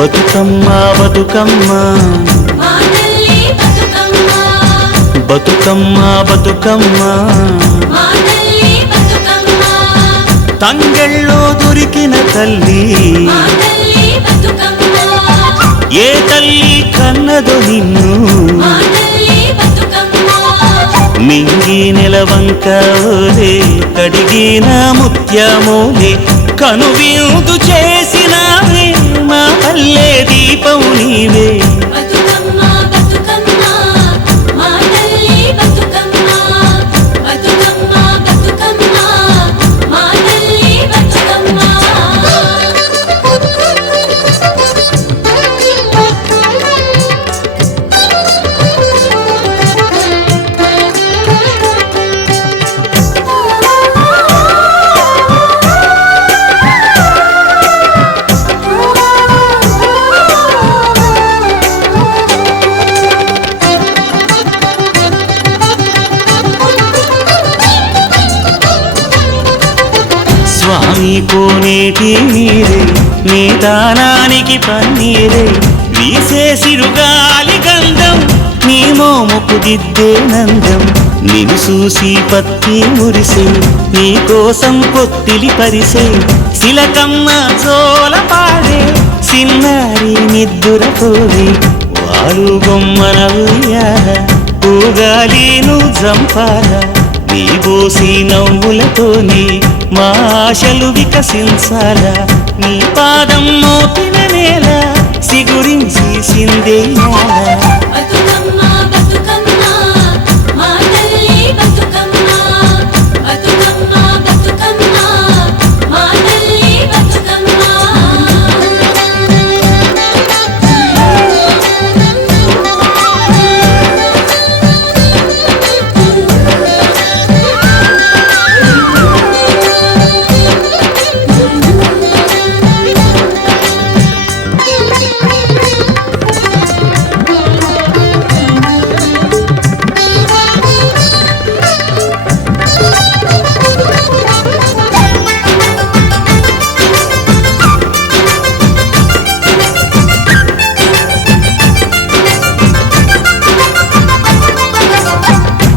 బతుకమ్మ బతుకమ్మ బతుకమ్మ బతుకమ్మ తంగెళ్ళో దొరికిన తల్లి ఏ తల్లి కన్నదో నిన్ను మింగి నెలవంక ఓలే కడిగిన ముత్యమోలే కనువిందు చేసినావే మా పల్లె దీపం నీవే స్వామి కోనేటి నీరే నీ దానానికి పన్నీరే వీసే సిరుగాలి గంధం నీ మోముకు దిద్దే నందం నిన్ను చూసి పత్తి మురిసే నీ కోసం పొత్తిలి పరిసే శిలకమ్మ చోల పాడే సిన్నారి నిద్దురపోవే వాలు బొమ్మన ఉయ్యాల ఊగాలి నువ్వు జంపాల నీ బోసి నవ్వులతోని మా ఆశలు వికసించాలా నీ పాదం మోపిన నేల సిగురించి సిందేయాలా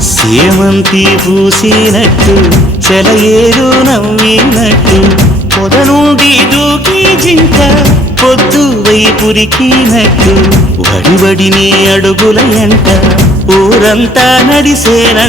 సేమంతి పూసినట్టు చెలయేరు నవ్వినట్టు పొద నుండి దూకి జింక పొద్దు వైపురికినట్టు వడివడి నీ అడుగుల ఎంట ఊరంతా నడిసేన